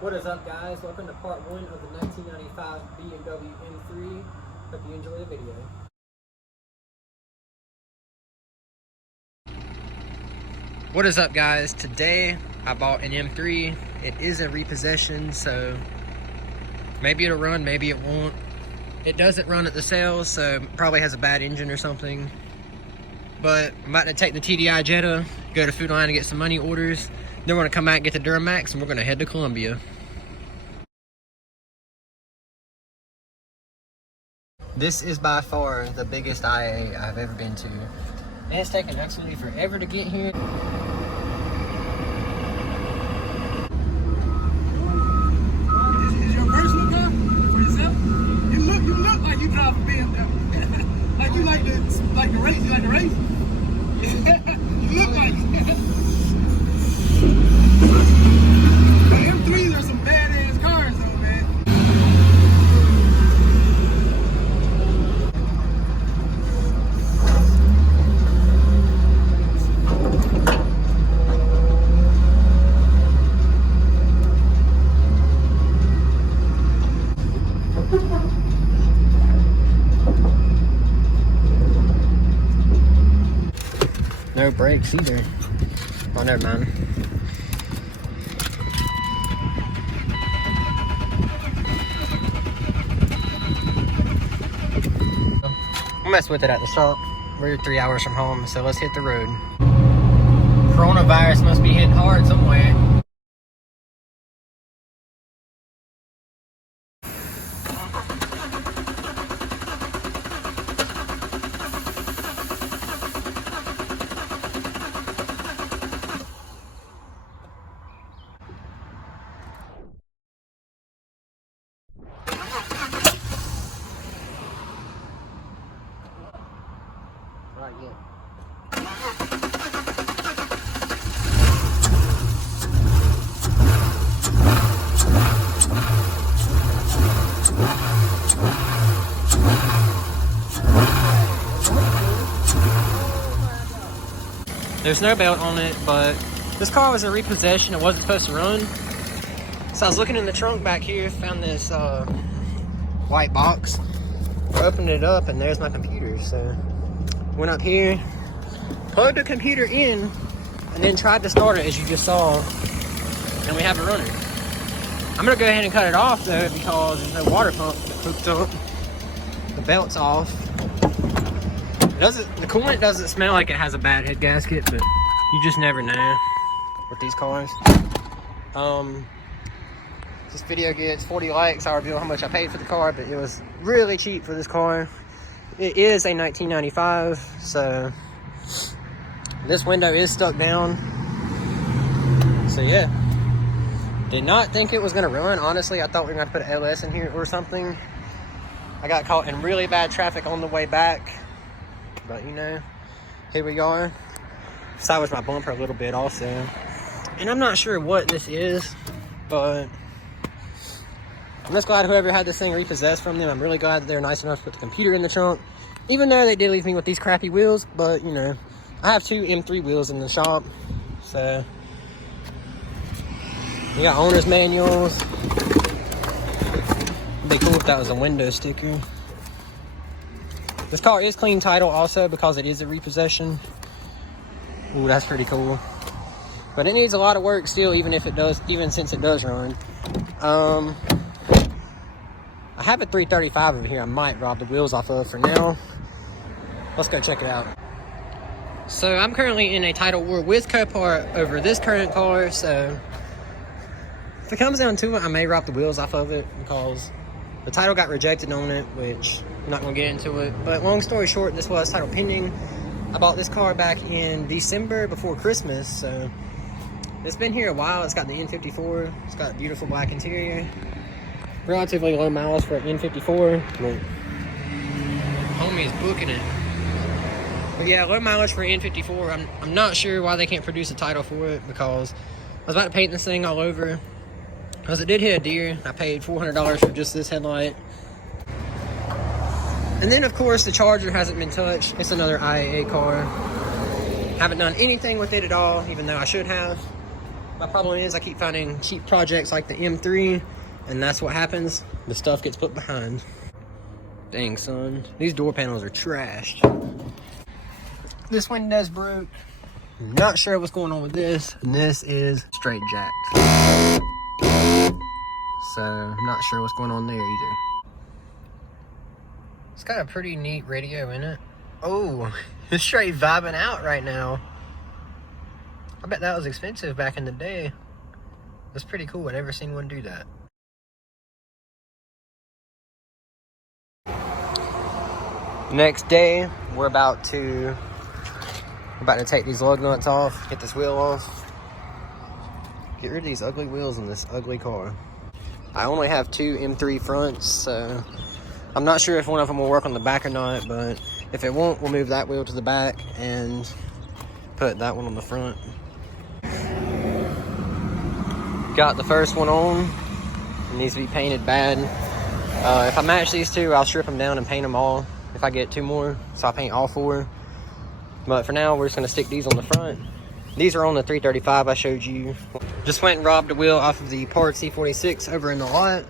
What is up, guys? Welcome to part 1 of the 1995 BMW M3. Hope you enjoy the video. What is up, guys? Today I bought an M3. It is a repossession, so maybe it'll run, maybe it won't. It doesn't run at the sales, so probably has a bad engine or something. But I'm about to take the TDI Jetta, go to Food Line and get some money orders. Then we're gonna come out and get the Duramax, and we're gonna head to Columbia. This is by far the biggest IA I've ever been to. And it's taken absolutely forever to get here. Is your personal car for yourself? You look like you drive a BMW. Like you like the race. You like the race? You look like it. The M3s are some badass cars though, man. No brakes either. Oh, never mind. We'll mess with it at the shop. We're 3 hours from home, so let's hit the road. Coronavirus must be hitting hard somewhere. Right, yeah. There's no belt on it, but this car was a repossession. It wasn't supposed to run. So I was looking in the trunk back here, found this white box. I opened it up, and there's my computer. So went up here, plugged the computer in, and then tried to start it, as you just saw, and we have a runner. I'm gonna go ahead and cut it off though, because there's no water pump hooked up. The belt's off. The coolant doesn't smell like it has a bad head gasket, but you just never know with these cars. This video gets 40 likes. I'll reveal how much I paid for the car, but it was really cheap for this car. It is a 1995, so this window is stuck down. So yeah, did not think it was gonna run. Honestly, I thought we were gonna put an LS in here or something. I got caught in really bad traffic on the way back, but you know, here we are. Sideways my bumper a little bit also, and I'm not sure what this is, but I'm just glad whoever had this thing repossessed from them. I'm really glad that they're nice enough to put the computer in the trunk, even though they did leave me with these crappy wheels. But you know, I have 2 M3 wheels in the shop, so you got owner's manuals. It'd be cool if that was a window sticker. This car is clean title also, because it is a repossession. Ooh, that's pretty cool. But it needs a lot of work still, even since it does run. I have a 335 over here I might rob the wheels off of for now. Let's go check it out. So I'm currently in a title war with Copart over this current car, so if it comes down to it, I may rob the wheels off of it, because the title got rejected on it, which I'm not gonna get into it. But long story short, this was title pending. I bought this car back in December before Christmas, so it's been here a while. It's got the N54. It's got a beautiful black interior. Relatively low mileage for an N54. But homie is booking it. But yeah, low mileage for an N54. I'm not sure why they can't produce a title for it, because I was about to paint this thing all over, because it did hit a deer. I paid $400 for just this headlight. And then of course the Charger hasn't been touched. It's another IAA car. Haven't done anything with it at all, even though I should have. My problem is I keep finding cheap projects like the M3, and that's what happens. The stuff gets put behind. Dang, son. These door panels are trashed. This window's broke. Not sure what's going on with this. And this is straight jacked. So, I'm not sure what's going on there either. It's got a pretty neat radio in it. Oh, it's straight vibing out right now. I bet that was expensive back in the day. That's pretty cool. I never seen one do that. Next day, we're about to take these lug nuts off, get this wheel off, get rid of these ugly wheels in this ugly car. I only have 2 M3 fronts, so I'm not sure if one of them will work on the back or not, but if it won't, we'll move that wheel to the back and put that one on the front. Got the first one on. It needs to be painted bad. If I match these two, I'll strip them down and paint them all if I get 2 more, so I'll paint all 4. But for now, we're just gonna stick these on the front. These are on the 335 I showed you. Just went and robbed a wheel off of the parts E36 over in the lot.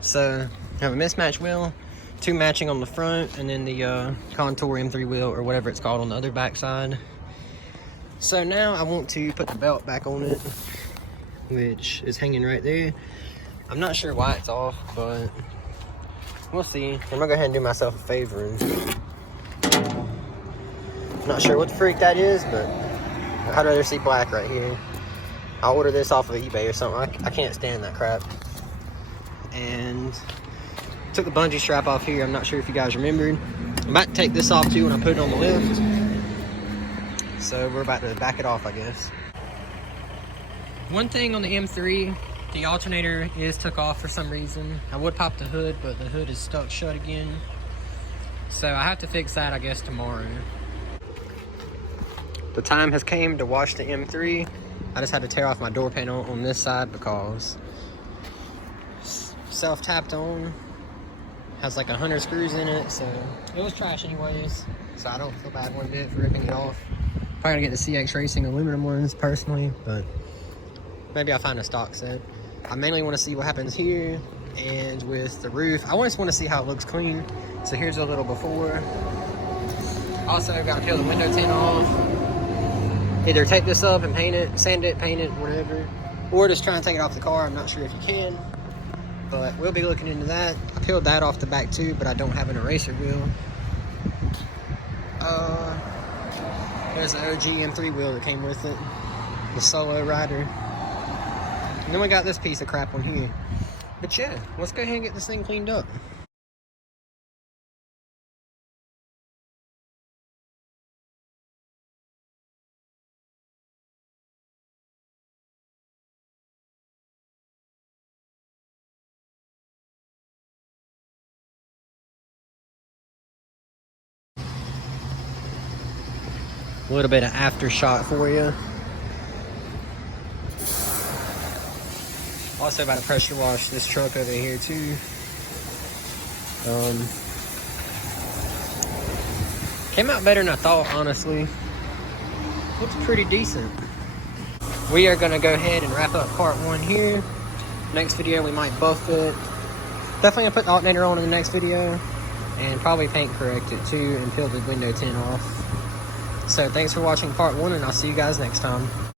So I have a mismatched wheel, 2 matching on the front, and then the Contour M3 wheel, or whatever it's called, on the other back side. So now I want to put the belt back on it, which is hanging right there. I'm not sure why it's off, but we'll see. I'm gonna go ahead and do myself a favor. Not sure what the freak that is, but I'd rather see black right here. I'll order this off of eBay or something. I can't stand that crap. And took the bungee strap off here. I'm not sure if you guys remembered. I'm about to take this off too when I put it on the lift. So we're about to back it off, I guess. One thing on the M3, the alternator is took off for some reason. I would pop the hood, but the hood is stuck shut again. So I have to fix that, I guess, tomorrow. The time has came to wash the M3. I just had to tear off my door panel on this side because self-tapped on, has like 100 screws in it, so it was trash anyways. So I don't feel bad one bit for ripping it off. Probably gonna get the CX Racing aluminum ones personally, but maybe I'll find a stock set. I mainly want to see what happens here and with the roof. I just want to see how it looks clean. So here's a little before. Also, I've got to peel the window tint off. Either take this up and paint it, sand it, paint it, whatever, or just try and take it off the car. I'm not sure if you can, but we'll be looking into that. I peeled that off the back too, but I don't have an eraser wheel. There's an OG M3 wheel that came with it, the Solo Rider. And then we got this piece of crap on here. But yeah, let's go ahead and get this thing cleaned up. A little bit of aftershock for you. Also about to pressure wash this truck over here too. Came out better than I thought, honestly. Looks pretty decent. We are gonna go ahead and wrap up part 1 here. Next video we might buff it. Definitely gonna put the alternator on in the next video. And probably paint correct it too and peel the window tint off. So thanks for watching part 1, and I'll see you guys next time.